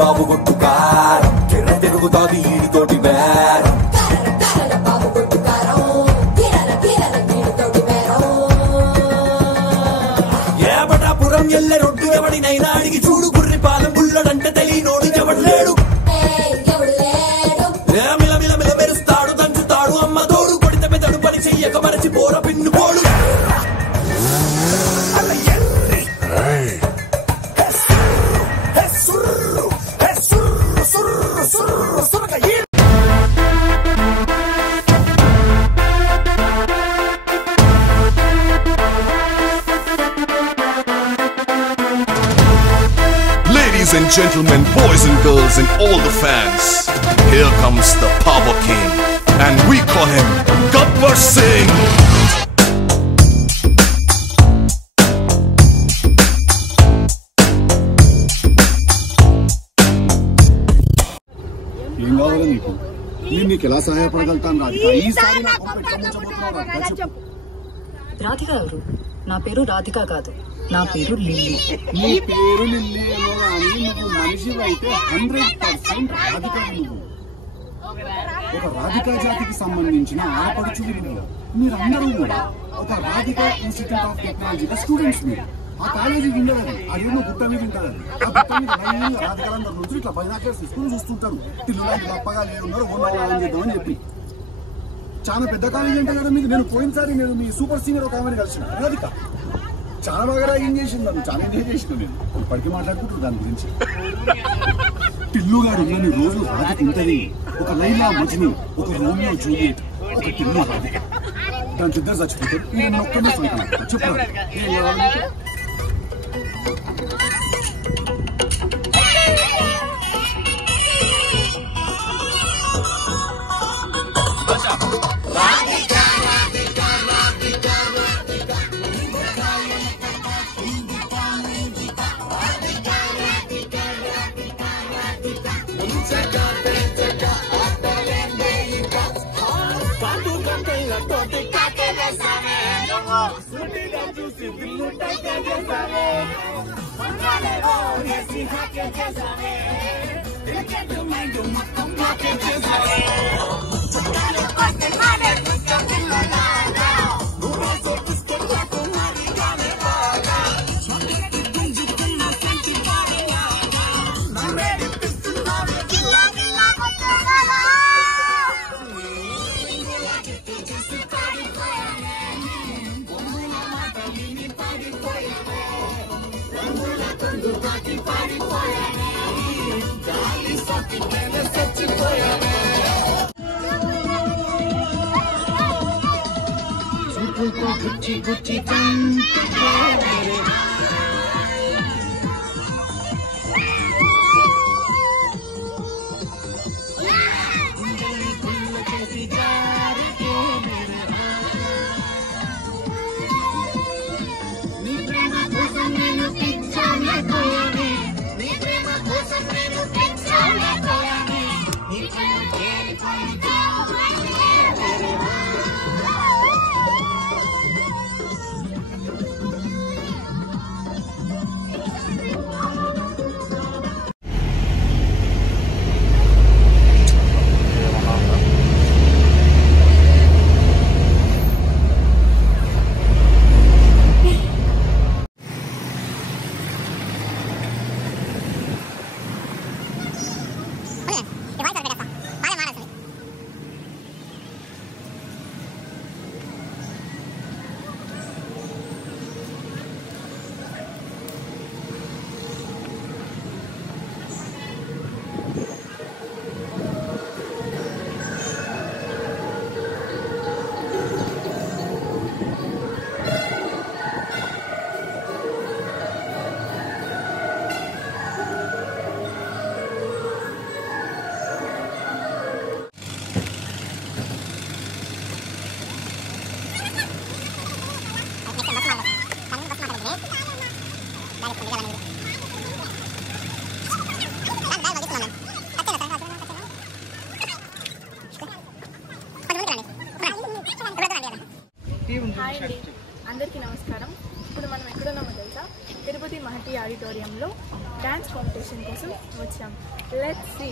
బాబు గుట్టు కారం కిర్ర తిరుగుతాది ఈడితోటి బేరం ఏబటాపురం ఎల్లె రొడ్డు ఎవడినైనా అడిగి చూడు గుర్రి పాలెం బుల్లడంటే తెలియనోడు ఎవడు లేడు మిలమిల మెరుస్తాడు దంచుతాడు అమ్మ తోడు కొడితే పెదడు పని చెయ్యక మరచి పోర పిన్ను పోడు Ladies and gentlemen, boys and girls and all the fans, here comes the Power King and we call him Gabbar Singh. ఏం కావాలి నీకు నేను నీకు ఎలా సహాయపడగలుగుతాను రాధిక ఎవరు? నా పేరు రాధిక కాదు, నా పేరు లిల్లీ. నీ పేరు లిల్లీ ఏమో కానీ నువ్వు మనిషి అయితే 100% రాధిక. నువ్వు ఒక రాధికా జాతికి సంబంధించిన ఆడపడుచులు మీరందరూ కూడా ఒక రాధికా ఇన్స్టిట్యూట్ ఆఫ్ టెక్నాలజీలో స్టూడెంట్స్ మీరు. ఆ కాలేజీకి ఉండేది అదేమో గుట్ట మీద ఉంటుంది. ఆ గుట్ట మీద రాధికాలందరూ నుంచి ఇట్లా బైనాక్లర్స్ తీసుకుని చూస్తుంటారు. పిల్లలు గొప్పగా లేరున్నారు ఓన్ చేద్దామని చెప్పి. చాలా పెద్ద కాలేజీ అంటే కదా మీకు. నేను పోయినసారి నేను మీ సూపర్ సీనియర్ ఒక ఆమెను కలిసిన రాధిక. చాలా బాగా ర్యాగింగ్ చేసింది. నన్ను చాలా ఎంజాయ్ చేసిన. నేను ఇప్పటికీ మాట్లాడుకుంటున్నాను దాని గురించి. టిల్లు గారు ఉన్నన్ని రోజులు రాధిక ఉంటది. ఒక లైలా మజ్ను, ఒక రోమియో జూలియట్, ఒక టిల్లు రాధిక. దాంట్లో ఇద్దరు చచ్చిపోతారు. నేను ఒక్కనే సొంత చెప్పాను. గుచ్చి గుచ్చి అందరికీ నమస్కారం. ఇప్పుడు మనం ఎక్కడున్నామో తెలుసా? తిరుపతి మహతి ఆడిటోరియంలో డాన్స్ కాంపిటీషన్ కోసం వచ్చాం. Let's see.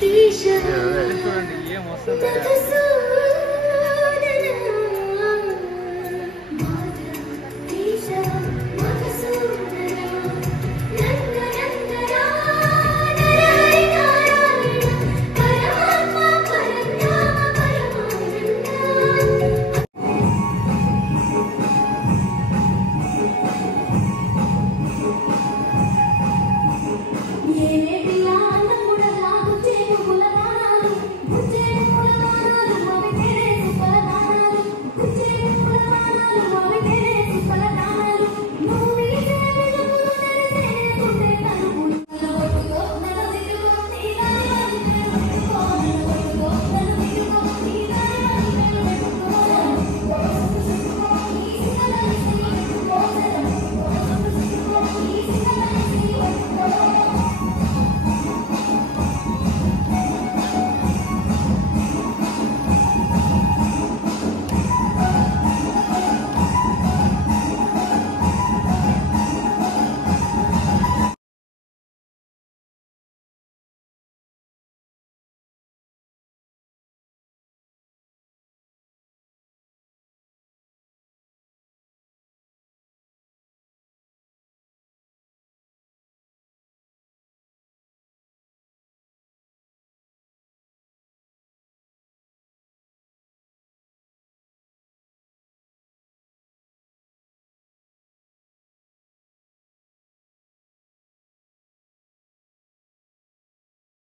Keisha,